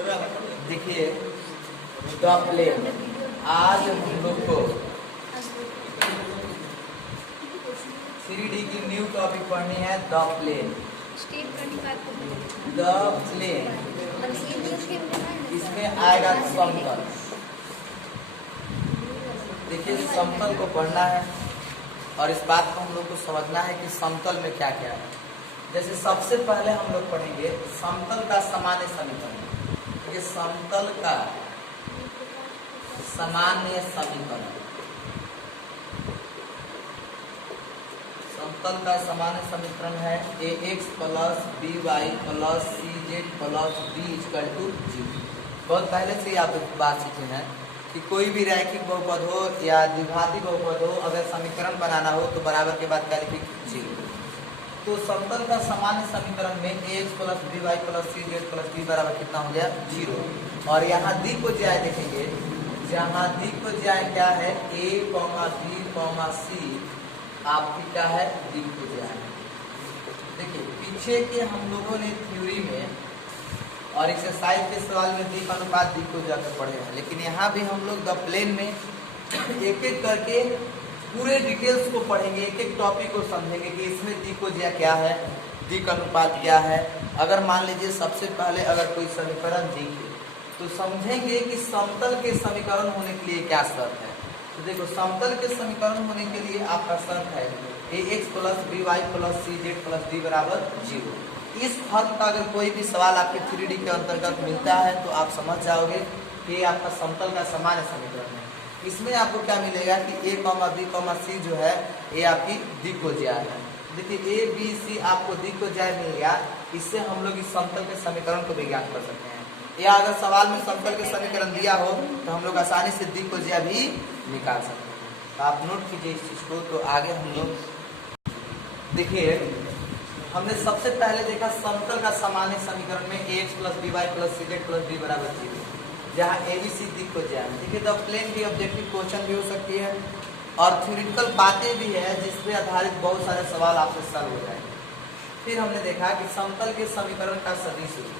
देखिए the plane, आज हम लोग को 3D की न्यू टॉपिक पढ़नी है द प्लेन। द प्लेन इसमें आएगा समतल। देखिए समतल को पढ़ना है और इस बात को हम लोग को समझना है कि समतल में क्या क्या है। जैसे सबसे पहले हम लोग पढ़ेंगे समतल का सामान्य समीकरण। ये समतल का सामान्य समीकरण, समतल का सामान्य समीकरण है ax plus by plus cz plus d equal to 0। बहुत पहले से आप बात सीखे हैं कि कोई भी रैखिक बहुपद हो या द्विघाती बहुपद हो, अगर समीकरण बनाना हो तो बराबर के बाद क्या लिखेंगे 0। तो समतल का सामान्य समीकरण में ax plus by plus cz plus d बराबर कितना हो गया 0। और यहाँ दी को ज्याय देखेंगे, जहाँ दी को ज्याय क्या है a, b, c आपकी क्या है दी को ज्याय। देखिए पीछे के हम लोगों ने थ्योरी में और एक्सरसाइज के सवाल में दी का अनुपात दी को जाकर पढ़े हैं, लेकिन यहाँ भी हम लोग द प्लेन में एक एक करके पूरे डिटेल्स को पढ़ेंगे, एक एक टॉपिक को समझेंगे कि इसमें दी को ज्या क्या है, दी का अनुपात क्या है। अगर मान लीजिए सबसे पहले अगर कोई समीकरण दिखे तो समझेंगे कि समतल के समीकरण होने के लिए क्या शर्त है। तो देखो समतल के समीकरण होने के लिए आपका शर्त है ax plus by plus cz plus d बराबर 0। इस हद का अगर कोई भी सवाल आपके 3D के अंतर्गत मिलता है तो आप समझ जाओगे कि आपका समतल का सामान्य समीकरण है। इसमें आपको क्या मिलेगा कि a, b, c जो है ये आपकी दी को ज्याय है। देखिए a, b, c आपको दी को ज्याय मिल गया, इससे हम लोग इस समतल के समीकरण को भी ज्ञात कर सकते हैं। या अगर सवाल में समतल के समीकरण दिया हो तो हम लोग आसानी से दी को ज्याय भी निकाल सकते हैं। तो आप नोट कीजिए इस चीज को। तो आगे हम लोग देखिए हमने सबसे पहले देखा समतल का सामान्य समीकरण में ax plus by plus cz plus d बराबर 0, जहाँ ABC दी को ज्याय। देखिए द प्लेन भी ऑब्जेक्टिव क्वेश्चन भी हो सकती है और थ्योरेटिकल बातें भी है जिसपे आधारित बहुत सारे सवाल आपसे सॉल्व हो जाएंगे। फिर हमने देखा कि समतल के समीकरण का सदिश रूप।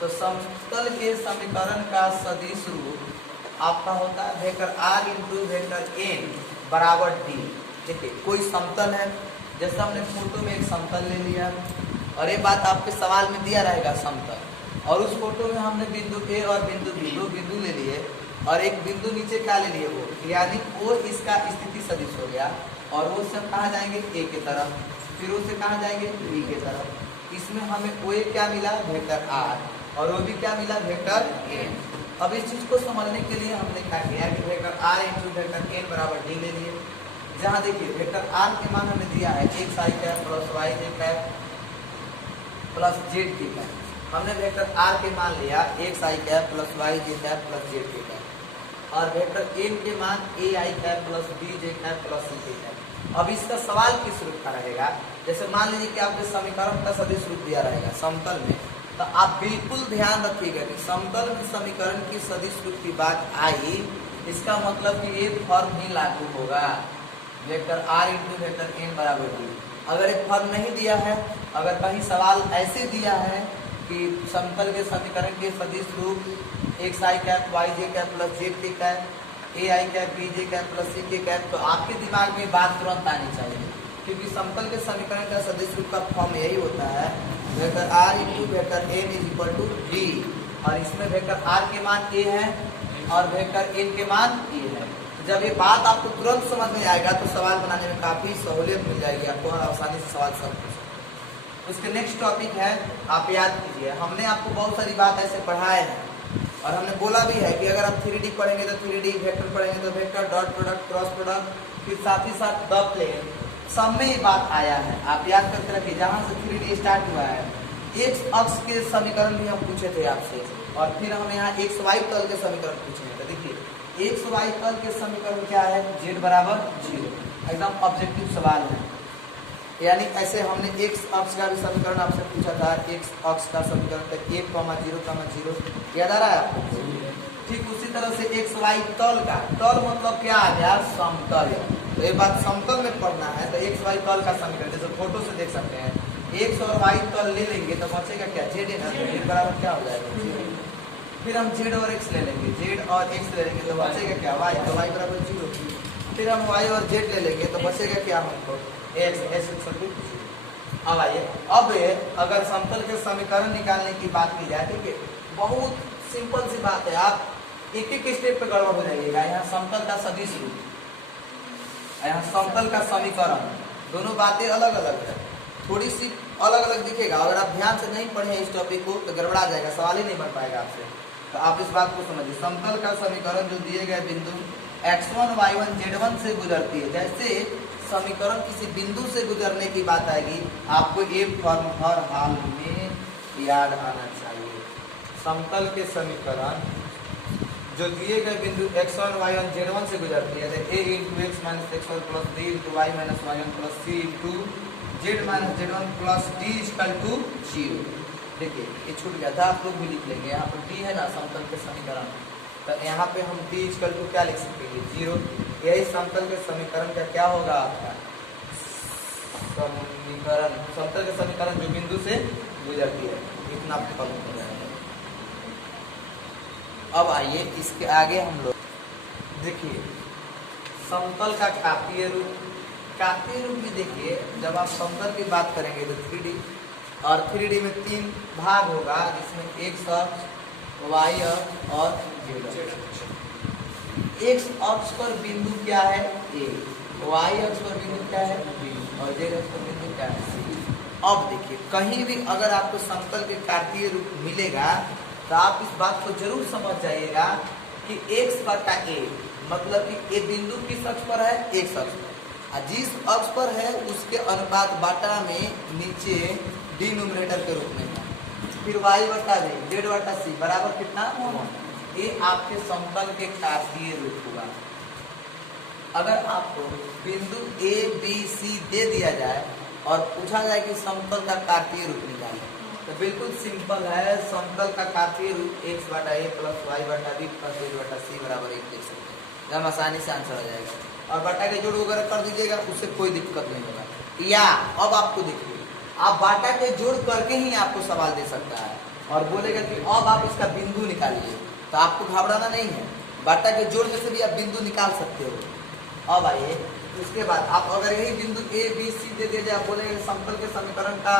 तो समतल के समीकरण का सदिश रूप आपका होता है vector r into vector n बराबर d। देखिए कोई समतल है, जैसे हमने फोटो में एक समतल ले लिया और ये बात आपके सवाल में दिया रहेगा समतल, और उस फोटो में हमने बिंदु A और बिंदु B दो बिंदु ले लिए और एक बिंदु नीचे क्या ले लिए वो, यानी वो इसका स्थिति सदिश हो गया। और वो सब कहाँ जाएंगे A के तरफ, फिर वो से कहाँ जाएंगे B के तरफ। इसमें हमें वो क्या मिला वेक्टर R और वो भी क्या मिला वेक्टर n। अब इस चीज को समझने के लिए हमने क्या किया कि vector r into vector n बराबर d ले लिए। जहाँ देखिए वेक्टर r के मान हमें दिया है x i cap plus y j cap plus z k cap. हमने वेक्टर r के मान लिया x i cap plus y j cap plus z k cap और वेक्टर n के मान a i cap plus b j cap plus c k cap. अब इसका सवाल किस रूप का रहेगा, जैसे मान लीजिए कि आपके समीकरण का सदिश रूप दिया रहेगा समतल में, तो आप बिल्कुल ध्यान रखिएगा कि समतल में समीकरण की सदिश रूप की बात आई, इसका मतलब कि ये फॉर्म ही लागू होगा vector r into vector n बराबर d। अगर एक फॉर्म नहीं दिया है, अगर कहीं सवाल ऐसे दिया है कि समतल के समीकरण के सदिश रूप x i cap y j cap plus z k cap a i cap b j cap plus c k cap, तो आपके दिमाग में बात तुरंत आनी चाहिए, क्योंकि समतल के समीकरण का सदिश रूप का फॉर्म यही होता है vector r into vector n is equal to d। और इसमें वेक्टर r के मान a है और वेक्टर n के मान e है। जब ये बात आपको तुरंत समझ में आएगा तो सवाल बनाने में काफी सहूलियत मिल जाएगी आपको और आसानी से सवाल सॉल्व कर सकते। उसके नेक्स्ट टॉपिक है, आप याद कीजिए हमने आपको बहुत सारी बात ऐसे पढ़ाए हैं और हमने बोला भी है कि अगर आप 3D पढ़ेंगे तो 3D, वेक्टर पढ़ेंगे तो vector, dot product, cross product, फिर साथ ही साथ द प्लेन, सब में ये बात आया है। आप याद करके रखिए जहाँ से 3D स्टार्ट हुआ है। एक्स अक्ष के समीकरण भी हम पूछे थे आपसे और फिर हम यहाँ एक्स वाई तल के समीकरण पूछे हैं। तो देखिए एक्स वाई तल के समीकरण क्या है, z बराबर 0, एकदम ऑब्जेक्टिव सवाल है। यानी ऐसे हमने एक्स अक्ष का भी समीकरण आपसे पूछा था, एक्स अक्ष का समीकरण था 1,0,0 याद आ रहा है आपको। ठीक उसी तरह से एक्स वाई तल का, तल मतलब क्या आ गया समतल। तो ये बात समतल में पढ़ना है तो एक्स वाई तल का समीकरण जैसे फोटो से देख सकते हैं एक्स और वाई तल ले लेंगे तो बचेगा क्या, जेड है ना, जेड बराबर क्या हो जाएगा। फिर हम जेड और एक्स ले लेंगे, जेड और एक्स ले लेंगे तो बचेगा क्या वाई, तो वाई बराबर 0। फिर हम वाई और जेड ले लेंगे तो बचेगा क्या हमको एक्स इक्वल टू 0। अब आइए, अब अगर समतल के समीकरण निकालने की बात की जाए, ठीक है, बहुत सिंपल सी बात है, आप एक एक स्टेप पे गड़बड़ हो जाइएगा। यहाँ समतल का सदिश रूप, यहाँ समतल का समीकरण, दोनों बातें अलग अलग है, थोड़ी सी अलग अलग दिखेगा। अगर आप ध्यान से नहीं पढ़े इस टॉपिक को तो गड़बड़ा जाएगा, सवाल ही नहीं बन पाएगा आपसे। तो आप इस बात को समझिए, समतल का समीकरण जो दिए गए बिंदु x1 y1 z1 से गुजरती है। जैसे समीकरण किसी बिंदु से गुजरने की बात आएगी, आपको ये फॉर्म हर हाल में याद आना चाहिए। समतल के समीकरण जो दिए गए बिंदु x1 y1 z1 से गुजरती है, a into x minus x1 plus b into Y minus y1 plus c into Z minus z1 plus d equal to 0। देखिए ये छूट गया था, आप लोग भी लिख लेंगे। यहाँ पर d है ना समतल के समीकरण, तो यहाँ पे हम d इक्वल टू क्या लिख सकते हैं 0। यही समतल के समीकरण का क्या होगा आपका समीकरण, समतल के समीकरण जो बिंदु से गुजरती है, इतना फल हो जाएगा। अब आइए इसके आगे हम लोग देखिए समतल का कापीय रूप। कापीय रूप में देखिए जब आप समतल की बात करेंगे तो 3D, और 3D में 3 भाग होगा, जिसमें x अक्ष, y अक्ष और z अक्ष। x अक्ष पर बिंदु क्या है a, y अक्ष पर बिंदु क्या है b और z अक्ष पर बिंदु क्या है c। अब देखिए कहीं भी अगर आपको समतल के कापीय रूप मिलेगा तो आप इस बात को जरूर समझ जाइएगा कि x बटा a, मतलब कि a बिंदु किस अक्ष पर है, x अक्ष पर, जिस अक्ष पर है उसके अनुपात बाटा में नीचे डिनोमिनेटर के रूप में है। फिर y बटा b, z बटा c बराबर कितना, ये आपके समतल के कापीय रूप होगा। अगर आपको बिंदु a b c दे दिया जाए और पूछा जाए कि समतल का कापीय रूप निकालें, तो बिल्कुल सिंपल है, समतल का कापीय रूप x बटा a प्लस y बटा b प्लस z बटा c बराबर 1 लिख सकते हैं, एकदम आसानी से आंसर आ जाएगा। और बाटा के जोड़ वगैरह कर दीजिएगा, उससे कोई दिक्कत नहीं होगा। या अब आपको देखिए, आप बाटा के जोड़ करके ही आपको सवाल दे सकता है और बोलेगा कि अब आप इसका बिंदु निकालिए, तो आपको घबराना नहीं है, बाटा के जोड़ में से भी आप बिंदु निकाल सकते हो। अब आइए उसके बाद आप अगर यही बिंदु ए बी सी दे दिया जाए, बोलेंगे समतल के समीकरण का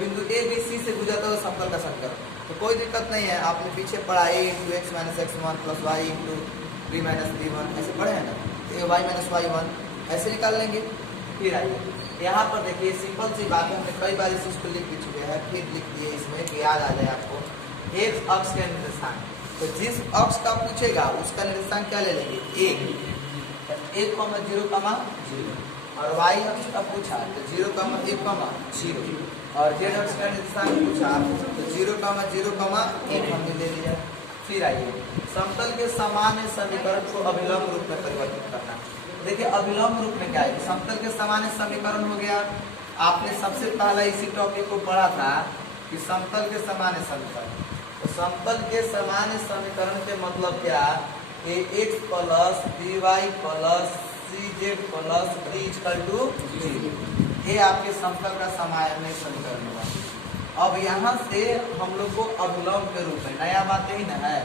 बिंदु ए बी सी से गुजरता हुआ समतल का समीकरण, तो कोई दिक्कत नहीं है। आपने पीछे पढ़ा a into x minus x1 plus Y into b minus b1 ऐसे पढ़े हैं ना, तो a y माइनस y1 ऐसे निकाल लेंगे। फिर आइए यहाँ पर देखिए सिंपल सी बात है, हमने कई बार इस चीज़ को लिख भी चुके हैं, फिर लिख दिए इसमें कि याद आ जाए आपको। एक अक्ष का निर्देशांक, तो जिस अक्ष का पूछेगा उसका निर्देशांक क्या ले लेंगे 1, 0,0 और y अक्ष का पूछा तो 0,1, 0 और z अक्ष का निर्देशांक पूछा तो 0,0,1 हमने ले लिया। फिर आइए समतल के सामान्य समीकरण को अभिलंब रूप में परिवर्तित करना। देखिए अभिलंब रूप में क्या है, समतल के सामान्य समीकरण हो गया। आपने सबसे पहले इसी टॉपिक को पढ़ा था कि समतल के सामान्य समीकरण, तो समतल के सामान्य समीकरण के मतलब क्या, ax plus by plus cz plus d equal to 0, ये आपके समतल का सामान्य समीकरण होगा। अब यहाँ से हम लोग को अभिलंब के रूप में, नया बात यही ना है,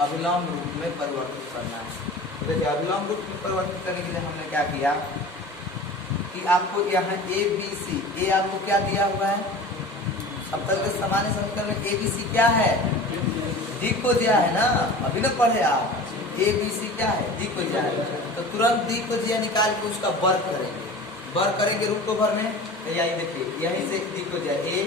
अभिलंब रूप में परिवर्तित करना है। तो देखिए अभिलंब रूप में परिवर्तित करने के लिए हमने क्या किया कि आपको यहाँ ए बी सी, ए आपको क्या दिया हुआ है, समतल के सामान्य समीकरण में ए बी सी क्या है, डी को दिया है ना, अभी ना पढ़े आप, ए बी सी क्या है, डी को दिया है, तो तुरंत डी को दिया निकाल के उसका वर्ग करेंगे, वर्ग करेंगे रूप को भरने, तो यही देखिए यहीं से डी को दिया ए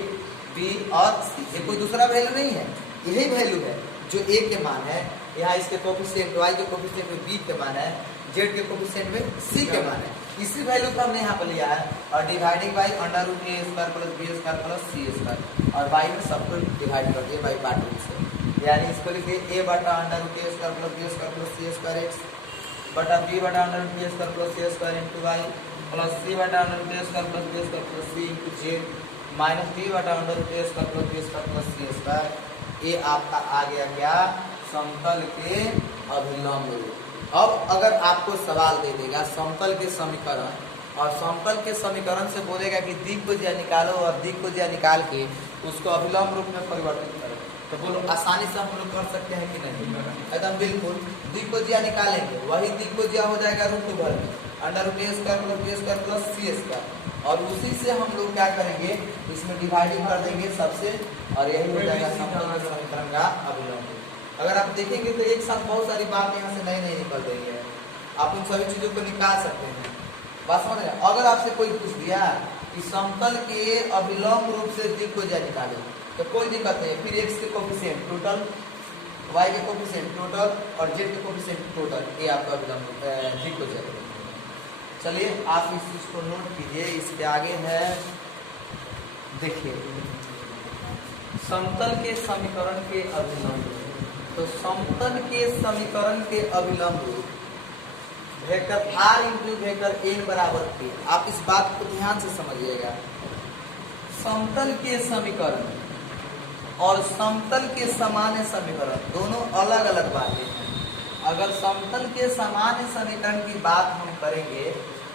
बी और सी, ये कोई दूसरा वैल्यू नहीं है, यही वैल्यू है जो ए के मान है, यहाँ इसके कोफिशिएंट y के कोफिशिएंट में b के मान है, z के कोफिशिएंट में c के मान है, इसी वैल्यू को हमने यहाँ पर लिया है और dividing by under root A square plus B square plus C square, और y में सबको डिवाइड कर दिए बाई पार्ट रूट से, यानी इसको लिखिए a बटा under root A square plus B square plus C square X बटा b बटा under root A square plus C square into Y plus c बटा under root A square plus B square plus C into Z minus b बटा under root A square plus B square plus C square. ये आपका आ गया क्या, समतल के अभिलंब रूप। अब अगर आपको सवाल दे देगा समतल के समीकरण और समतल के समीकरण से बोलेगा कि दिक् को ज्या निकालो और दिक् को ज्या निकाल के उसको अभिलंब रूप में परिवर्तित करो, तो बोलो आसानी से हम लोग कर सकते हैं कि नहीं? एकदम बिल्कुल। द्विकोजिया निकालेंगे, वही द्विकोजिया हो जाएगा रूट भर में under root A square plus B square plus C square, और उसी से हम लोग क्या करेंगे, इसमें डिवाइडिंग कर देंगे सबसे, और यही हो जाएगा समतल समीकरण का अभिलंब। अगर आप देखेंगे तो एक साथ बहुत सारी बात यहाँ से नई नई निकल रही है, आप उन सभी चीजों को निकाल सकते हैं। बात समझ रहे हैं? अगर आपसे कोई पूछ दिया कि समतल के अभिलंब रूप से द्विकोजिया निकाले, तो कोई दिक्कत नहीं, फिर x के कोफिशिएंट टोटल, y के कोफिशिएंट टोटल और z के कोफिशिएंट टोटल, ये आपका अभिलंब द्विकोजिया। चलिए आप इस चीज को नोट कीजिए। इसके आगे है, देखिए समतल के समीकरण के अभिलंब। तो समतल के समीकरण के अभिलंब vector r into vector n बराबर p। आप इस बात को ध्यान से समझिएगा। समतल के समीकरण और समतल के सामान्य समीकरण दोनों अलग अलग बातें हैं। अगर समतल के सामान्य समीकरण की बात हम करेंगे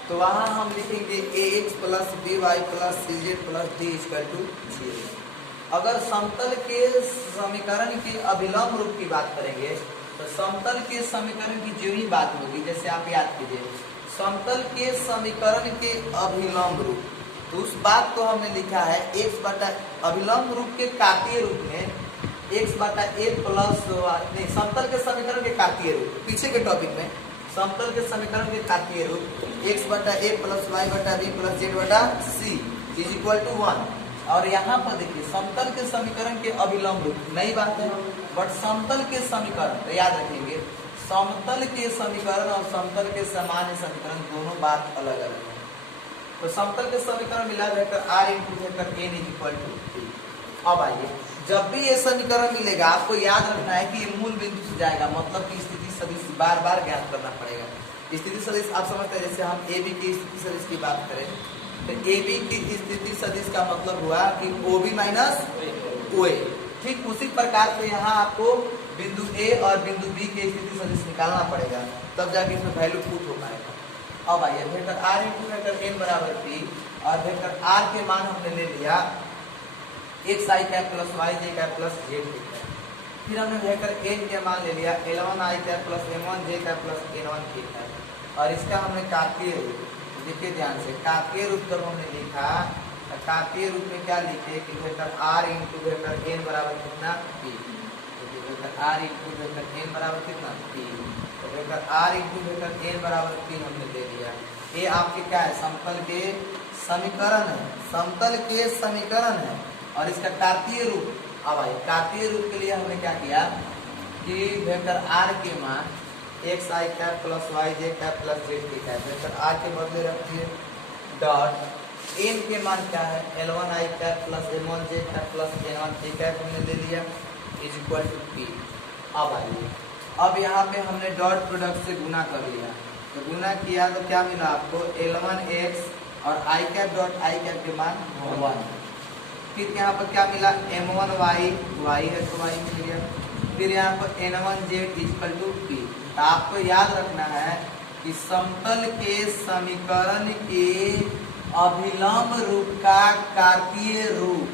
तो वहां हम लिखेंगे ax plus by plus cz plus d equal to 0। अगर समतल के समीकरण के अभिलंब रूप की बात करेंगे तो समतल के समीकरण की जो ही बात होगी, जैसे आप याद कीजिए समतल के समीकरण के अभिलंब रूप, तो उस बात को हमने लिखा है x बटा अभिलंब रूप के कार्तीय रूप में x बटा a प्लस, नहीं समतल के समीकरण के कार्तीय रूप, पीछे के टॉपिक में समतल के समीकरण के कार्तीय रूप x बटा a प्लस y बटा b प्लस z बटा c इज इक्वल टू 1। और यहाँ पर देखिए समतल के समीकरण के अभिलंब रूप, नई बात है, बट समतल के समीकरण तो याद रखेंगे, समतल के समीकरण और समतल के सामान्य समीकरण दोनों बात अलग अलग है। तो समतल के समीकरण मिला vector r into vector n is equal to p। अब आइए, जब भी ये समीकरण मिलेगा आपको याद रखना है कि ये मूल बिंदु से जाएगा, मतलब कि स्थिति सदिश बार बार ज्ञात करना पड़ेगा। स्थिति सदिश आप समझते हैं, जैसे हम ए बी की स्थिति सदिश की बात करें तो ए बी की स्थिति सदिश का मतलब हुआ कि ओ बी माइनस ओ ए। ठीक उसी प्रकार से यहाँ आपको बिंदु ए और बिंदु बी के स्थिति सदिश निकालना पड़ेगा, तब जाके इसमें वैल्यू पुट हो पाएगा। अब आइए vector r into vector n बराबर p, और वेक्टर r के मान हमने ले लिया x i cap plus y j cap plus z cap. फिर हमने वेक्टर n के मान ले लिया l1 i cap plus m1 j cap plus n1 k cap, और इसका हमने कार्तीय रूप, देखिए ध्यान से, कार्तीय रूप जब हमने लिखा तो कार्तीय रूप में क्या लिखे कि vector r into vector n बराबर कितना p, vector r into vector n बराबर कितना p, तो vector r into vector n बराबर 3 हमने ले लिया। ये आपके क्या है, समतल के समीकरण है, समतल के समीकरण है, और इसका कार्तीय रूप। अब आइए कार्तीय रूप के लिए हमने क्या किया कि वेक्टर r के मान x i cap plus y j cap plus z k cap, vector r के बदले रखिए डॉट, n के मान क्या है l1 i cap plus m1 j cap plus n1 k cap हमने ले लिया इज इक्वल टू p। अब आइए, अब यहाँ पे हमने डॉट प्रोडक्ट से गुना कर लिया, तो गुना किया तो क्या मिला आपको l1x और i cap dot i cap के मान 1। फिर यहाँ पर क्या मिला m1 y है तो y मिल गया। फिर यहाँ पर n1 z equal to p। तो आपको याद रखना है कि समतल के समीकरण के अभिलंब रूप का कार्तीय रूप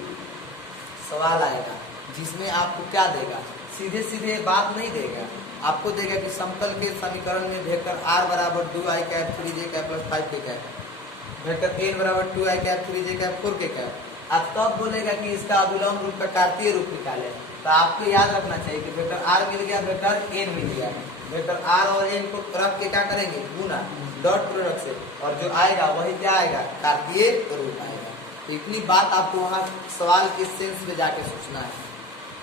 सवाल आएगा, जिसमें आपको क्या देगा, सीधे सीधे बात नहीं देगा, आपको देगा कि समतल के समीकरण में वेक्टर r बराबर 2i cap 3j cap plus 5k cap, vector n बराबर 2i cap 3j cap 4k cap. अब तब बोलेगा कि इसका अभिलंब रूप का कार्तीय रूप निकाले। तो आपको याद रखना चाहिए कि वेक्टर r मिल गया, वेक्टर n मिल गया, वेक्टर r और n को रख के क्या करेंगे गुना डॉट प्रोडक्ट से, और जो आएगा वही क्या आएगा, कार्तीय रूप आएगा। इतनी बात आपको वहाँ सवाल के सेंस में जाके सोचना है।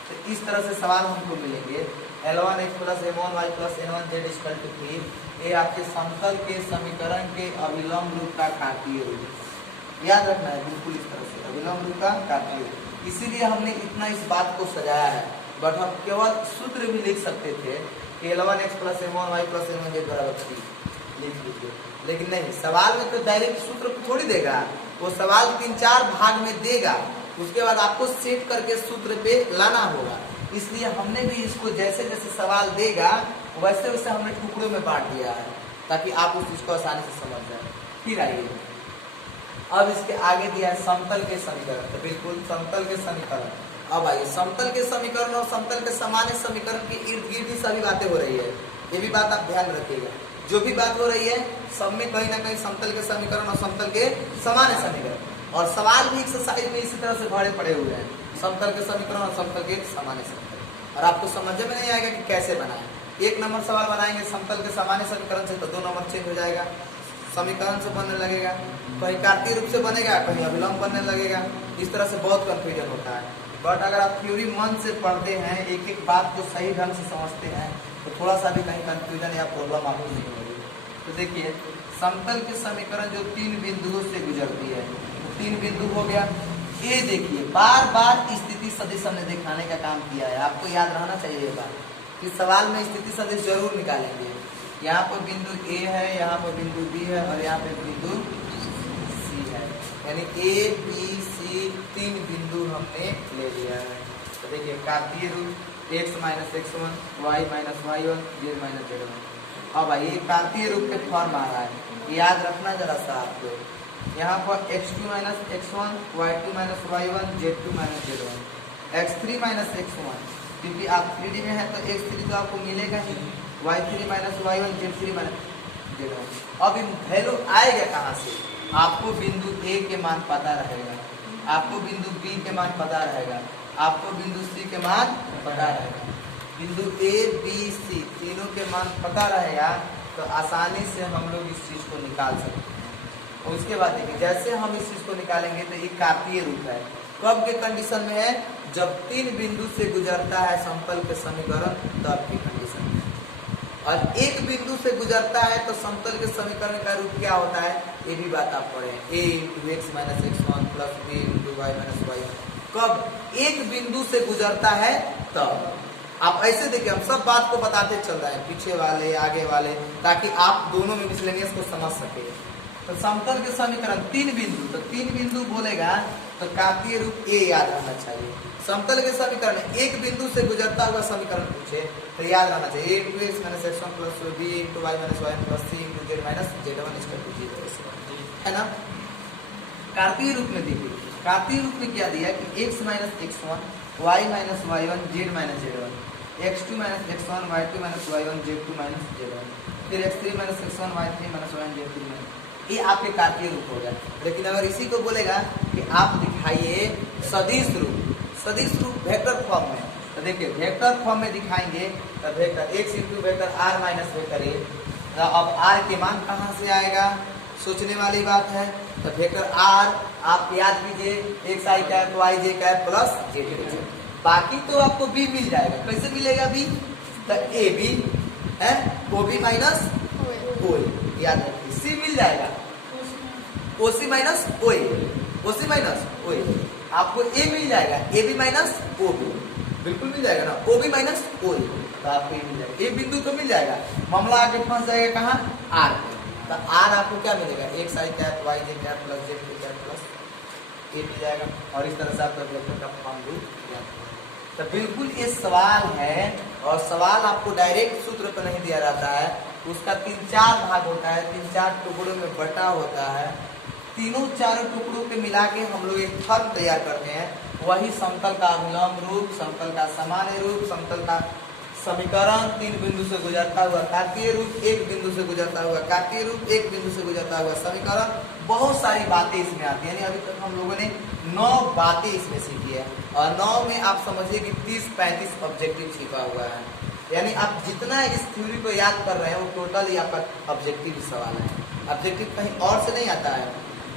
तो इस तरह से सवाल हमको मिलेंगे l1x plus m1 y plus n1 z equal to 3। ये आपके समतल के समीकरण के अभिलंब रूप का कार्तीय रूप याद रखना है, बिल्कुल इस तरह से अभिलंब रूप का कार्तीय रूप। इसीलिए हमने इतना इस बात को सजाया है, बट हम केवल सूत्र भी लिख सकते थे कि l1x plus m1 y plus n1 z बराबर 3 लिख लीजिए, लेकिन नहीं, सवाल में तो डायरेक्ट सूत्र थोड़ी देगा, वो सवाल 3-4 भाग में देगा, उसके बाद आपको सेट करके सूत्र पे लाना होगा। इसलिए हमने भी इसको जैसे जैसे सवाल देगा वैसे वैसे हमने टुकड़ों में बांट दिया है, ताकि आप उस चीज को आसानी से समझ जाए। फिर आइए, अब इसके आगे दिया है समतल के समीकरण। तो बिल्कुल समतल के समीकरण, अब आइए समतल के समीकरण और समतल के सामान्य समीकरण के इर्द गिर्द ही सभी बातें हो रही है, ये भी बात आप ध्यान रखिएगा। जो भी बात हो रही है सब में कहीं ना कहीं समतल के समीकरण और समतल के सामान्य समीकरण, और सवाल भी एक्सरसाइज में इसी तरह से भरे पड़े हुए हैं, समतल के समीकरण और समतल के सामान्य समीकरण। और आपको समझ में नहीं आएगा कि कैसे बनाएं। 1 नंबर सवाल बनाएंगे समतल के सामान्य समीकरण से तो 2 नंबर चेंज हो जाएगा, समीकरण से बनने लगेगा, कहीं कार्तीय रूप से बनेगा, कहीं अभिलंब बनने लगेगा। इस तरह से बहुत कंफ्यूजन होता है। बट अगर आप थ्योरी मन से पढ़ते हैं, एक एक बात को सही ढंग से समझते हैं, तो थोड़ा सा भी कहीं कंफ्यूजन या प्रॉब्लम आपको नहीं होगी। तो देखिए समतल के समीकरण जो 3 बिंदुओं से गुजरती है, 3 बिंदु हो गया। ये देखिए बार बार स्थिति सदिश हमने दिखाने का काम किया है, आपको याद रहना चाहिए ये बात कि सवाल में स्थिति सदिश जरूर निकालेंगे। यहाँ पर बिंदु ए है, यहाँ पर बिंदु बी है और यहाँ पे बिंदु सी है, यानी ए बी सी 3 बिंदु हमने ले लिया है। तो देखिए कार्तीय रूप x minus x1 y minus y1 z minus z1। अब आइए कार्तीय रूप के फॉर्म आ रहा है, याद रखना जरा सा आपको। यहाँ पर x2 minus x1 y2 minus y1 z2 minus z1 x3 minus x1, क्योंकि आप 3D में है तो x3 तो आपको मिलेगा ही, y3 minus y1 z3 minus z1। अब इन वैल्यू आएगा कहाँ से? आपको बिंदु ए के मान पता रहेगा, आपको बिंदु बी के मान पता रहेगा, आपको बिंदु सी के मान पता रहेगा। बिंदु ए बी सी तीनों के मान पता रहेगा तो आसानी से हम लोग इस चीज को निकाल सकते हैं। और उसके बाद देखिए जैसे हम इस चीज को निकालेंगे तो ये कार्तीय रूप है, कब के कंडीशन में है? जब 3 बिंदु से गुजरता है समतल के समीकरण तब की कंडीशन में। और एक बिंदु से गुजरता है तो समतल के समीकरण का रूप क्या होता है, ये भी बात आप पढ़े, a into x minus x1 plus b into Y minus y1। कब एक बिंदु से गुजरता है तब। आप ऐसे देखिए हम सब बात को बताते चल रहे हैं, पीछे वाले आगे वाले, ताकि आप दोनों में मिसलेनियस को समझ सके। तो समतल के समीकरण 3 बिंदु, तो 3 बिंदु बोलेगा तो कार्तीय रूप ए याद रहना चाहिए। समतल के समीकरण एक बिंदु से गुजरता हुआ समीकरण पूछे तो याद रहना चाहिए a into x minus x1 plus b into Y minus y1 plus c into z minus z1 इसका कीजिए, है ना। कार्तीय रूप में देखिए, कार्तीय रूप में क्या दिया कि x minus x1 y minus y1 z minus z1 x2 minus x1 y2 minus y1 z2 minus z1, फिर x3 minus x1 y3 minus y1 z3 minus, ये आपके कार्तीय रूप हो गया। लेकिन अगर इसी को बोलेगा कि आप दिखाइए सदिश रूप, सदिश रूप वेक्टर फॉर्म में, तो देखिए वेक्टर फॉर्म में दिखाएंगे तो vector x into vector r minus vector A. अब r के मान कहाँ से आएगा, सोचने वाली बात है। तो वेक्टर r आप याद कीजिए एक्स आई कैप वाई जे कैप प्लस जेड, बाकी तो आपको b मिल जाएगा। कैसे मिलेगा b? तो ए बी है ओ बी माइनस ओ, याद रखिए सी मिल जाएगा ओ सी माइनस ओ माइनस ओ, आपको ए मिल जाएगा A B minus O B, बिल्कुल मिल जाएगा ना, ओ बी माइनस ओ, तो आपको ये मिल जाएगा। ए बिंदु तो मिल जाएगा, मामला आगे फंस जाएगा कहाँ, आर पे। तो आर आपको क्या मिलेगा, एक्स आई कैप वाई जे कैप प्लस जेड के कैप प्लस ए मिल जाएगा। और इस तरह से आपका वेक्टर का फॉर्म भी ज्ञात होगा। तो बिल्कुल ये सवाल है, और सवाल आपको डायरेक्ट सूत्र पर नहीं दिया रहता है, उसका 3-4 भाग होता है, 3-4 टुकड़ों में बटा होता है। तीनों चारों टुकड़ों के मिला के हम लोग एक फर्म तैयार करते हैं, वही समतल का अभिलंब रूप, समतल का सामान्य रूप, समतल का समीकरण, 3 बिंदु से गुजरता हुआ कार्तीय रूप, 1 बिंदु से गुजरता हुआ कार्तीय रूप, 1 बिंदु से गुजरता हुआ समीकरण, बहुत सारी बातें इसमें आती है। यानी अभी तक हम लोगों ने 9 बातें इसमें सीखी है, और 9 में आप समझिए कि 30-35 ऑब्जेक्टिव छिपा हुआ है। यानी आप जितना इस थ्योरी को याद कर रहे हैं वो टोटल ही आपका ऑब्जेक्टिव सवाल है, ऑब्जेक्टिव कहीं और से नहीं आता है।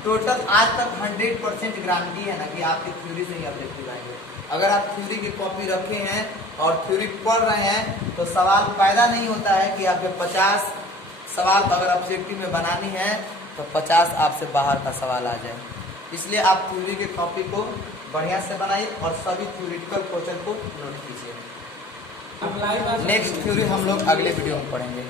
टोटल आज तक 100% गारंटी है ना कि आपकी थ्योरी से ही ऑब्जेक्टिव आएंगे। अगर आप थ्योरी की कॉपी रखे हैं और थ्योरी पढ़ रहे हैं तो सवाल पैदा नहीं होता है कि आपके 50 सवाल अगर ऑब्जेक्टिव में बनानी है तो 50 आपसे बाहर का सवाल आ जाए। इसलिए आप थ्योरी की कॉपी को बढ़िया से बनाइए और सभी थ्योरिटिकल क्वेश्चन को नोट कीजिए। नेक्स्ट थ्योरी हम लोग अगले वीडियो में पढ़ेंगे।